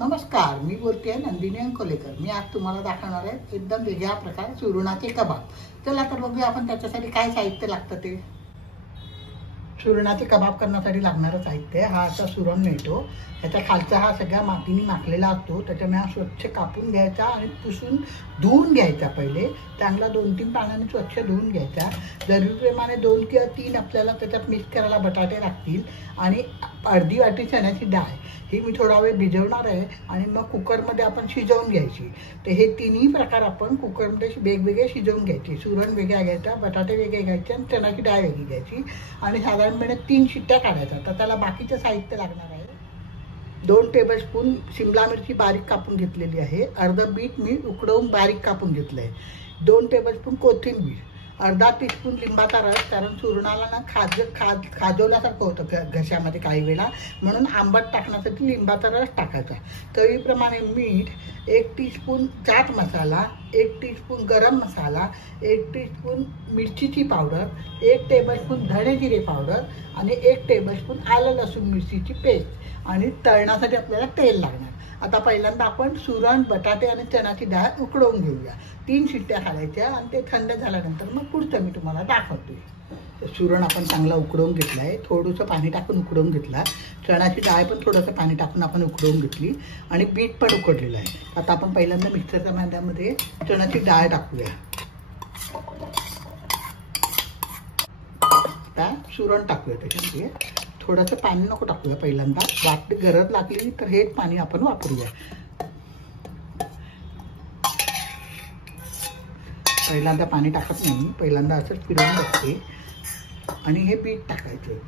नमस्कार, मी बोलते नंदिनी अंकोलेकर। मी आज तुम्हाला दाखवणार आहे एकदम वेगळ्या प्रकारे सुरणाचे कबाब। चला तर बघूया आपण त्याच्यासाठी काय साहित्य लागतं ते। सुरणाचे कबाब करण्यासाठी लागणारं साहित्य हा असा सुरण मिळतो। त्याच्या खालचा हा सगळा मातीने माखलेला असतो। त्याच्यामुळे हा स्वच्छ कापून घ्यायचा आणि पुसून धुवून घ्यायचा। पहिले चांगला 2-3 पाण्याने स्वच्छ धुवून घ्यायचा। जरुरीप्रमाणे 2 किंवा 3 आपल्याला त्याच्यात मिक्स करायला बटाटे लागतील आणि अर्धी वाटी चण्याची डाळ ही मी थोडा वेळ भिजवणार आहे आणि मग कुकरमध्ये आपण शिजवून घ्यायची। तर हे तिन्ही प्रकार आपण कुकरमध्ये वेगवेगळे शिजवून घ्यायचे। सुरण वेगळा घ्यायचा, बटाटे वेगळे घ्यायचे आणि चण्याची डाळ वेगळी घ्यायची आणि साधारणपणे 3 शिट्ट्या काढायच्या। तर त्याला बाकीचं साहित्य लागणार आहे। 2 टेबलस्पून शिमला मिरची बारीक कापून घेतलेली आहे। अर्धा बीट मी उकडवून बारीक कापून घेतलं आहे। 2 टेबलस्पून कोथिंबीर, अर्धा टीस्पून लिंबाचा रस, कारण सुरणाला ना खाजवल्यासारखं होतं घशामध्ये काही वेळा, म्हणून आंबट टाकण्यासाठी लिंबाचा रस टाकायचा। चवीप्रमाणे मीठ, 1 टीस्पून चाट मसाला, 1 टीस्पून गरम मसाला, 1 टीस्पून मिरचीची पावडर, 1 टेबलस्पून धणे जिरे पावडर आणि 1 टेबलस्पून आलं लसूण मिरचीची पेस्ट आणि तळण्यासाठी आपल्याला तेल लागणार। आता पहिल्यांदा आपण सुरण, बटाटे आणि चण्याची डाळ उकडवून घेऊया। 3 शिट्ट्या काढायच्या आणि ते थंड झाल्यानंतर मग पुढचं मी तुम्हाला दाखवते। सुरण आपण चांगला उकडवून घेतला आहे, थोडंसं पाणी टाकून उकडवून घेतला। चण्याची डाळ पण थोडंसं पाणी टाकून आपण उकडवून घेतली आणि बीट पण उकडलेलं आहे। आता आपण पहिल्यांदा मिक्सरच्या भांड्यामध्ये चण्याची डाळ टाकूया। आता सुरण टाकूया त्याच्यामध्ये। थोडंसं पाणी नको टाकूया पहिल्यांदा, वाटली गरज लागली तर हेच पाणी आपण वापरूया। पहिल्यांदा पाणी टाकत नाही, पहिल्यांदा असंच फिरवून बघते आणि हे बीट टाकायचं।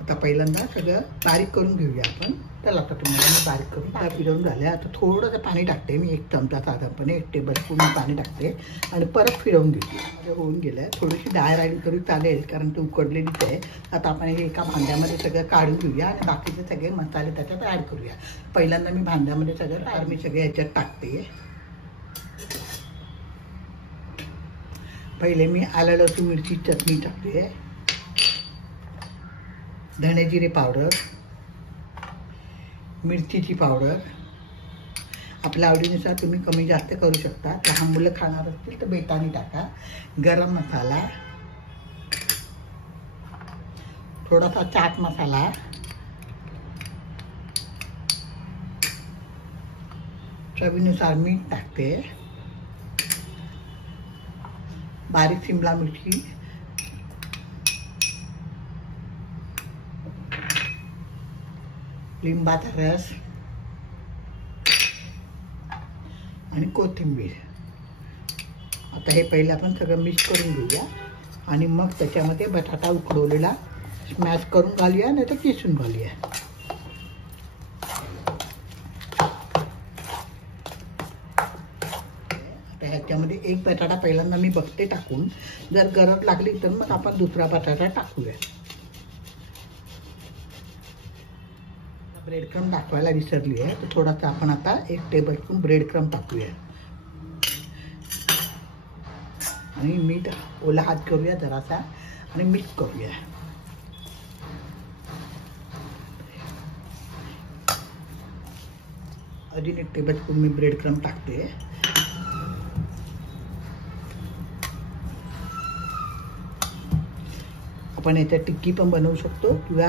आता पहिल्यांदा सगळं बारीक करून घेऊया आपण। त्याला आता तुम्हाला बारीक करून फिरवून झाले। आता थोडंसं पाणी टाकते मी, 1 चमचा साधारणपणे 1 टेबलस्पून पाणी टाकते आणि परत फिरवून घेते। होऊन गेलं आहे। थोडीशी डाळ राहिली तरी चालेल, कारण ती उकडलेलीच आहे। आता आपण हे एका भांड्यामध्ये सगळं काढून घेऊया आणि बाकीचे सगळे मसाले त्याच्यात ॲड करूया। पहिल्यांदा मी भांड्यामध्ये सगळं मी सगळे ह्याच्यात टाकते। पहिले मी आलं लसूण मिरची चटणी टाकते, धणे जिरे पावडर, मिरचीची पावडर, आपल्या आवडीनुसार तुम्ही कमी जास्त करू शकता। लहान मुलं खाणार असतील तर बेटाने टाका। गरम मसाला, थोडासा चाट मसाला, चवीनुसार मीठ टाकते, बारीक शिमला मिरची, लिंबाचा रस आणि कोथिंबीर। आता हे पहिले आपण सगळं मिक्स करून घेऊया आणि मग त्याच्यामध्ये बटाटा उकडवलेला स्मॅश करून घालूया, नाही तर किसून घालूया। आता ह्याच्यामध्ये 1 बटाटा पहिल्यांदा मी बघते टाकून, जर गरज लागली तर मग आपण दुसरा बटाटा टाकूया। ब्रेड क्रम दाखवायला विसरली आहे, तर थोडासा आपण आता 1 टेबलस्पून ब्रेड क्रम टाकूया आणि मीठ ओला हात करूया जरासा आणि मिक्स करूया। अजून 1 टेबलस्पून मी ब्रेड क्रम टाकते। आपण याच्यात टिक्की पण बनवू शकतो किंवा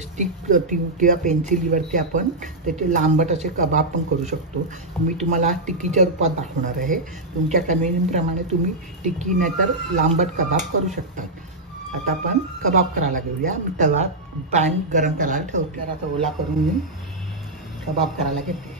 स्टिक किंवा पेन्सिलीवरती आपण त्याचे लांबट असे कबाब पण करू शकतो। मी तुम्हाला टिक्कीच्या रूपात दाखवणार आहे। तुमच्या कन्व्हिनियन्सप्रमाणे तुम्ही टिक्की नाहीतर लांबट कबाब करू शकतात। आता आपण कबाब करायला घेऊया। मी तवा पॅन गरम करायला ठेवते, आता ओला करून मी कबाब करायला घेते।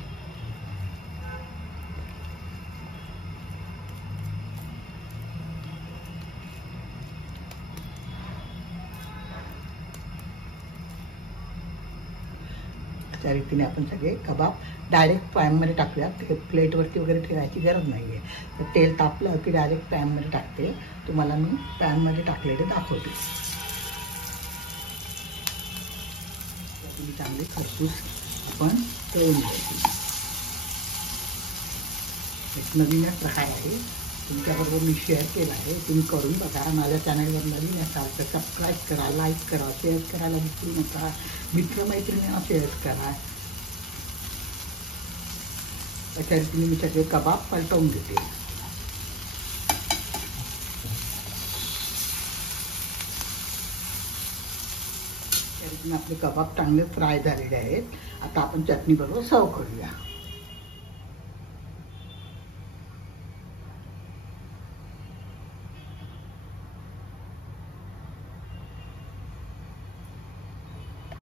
त्या रीतीने आपण सगळे कबाब डायरेक्ट पॅनमध्ये टाकूया। प्लेटवरती वगैरे ठेवायची गरज नाही आहे। तर तेल तापलं की डायरेक्ट पॅनमध्ये टाकते। तुम्हाला मी पॅनमध्ये टाकलेले दाखवते। चांगले खरपूस आपण तळून घ्यायचे। एक नवीनच प्रकार आहे, तुमच्याबरोबर मी शेअर केला आहे। तुम्ही करून बघा। माझ्या चॅनलवर नवीन असाल तर सबस्क्राईब करा, लाईक करा, शेअर करायला विसरू नका। मित्रमैत्रिणींना शेअर करा। अशा रीतीने मी सगळे कबाब पलटवून घेते. आपले कबाब चांगले फ्राय झालेले आहेत. आता आपण चटणी बरोबर सर्व करूया.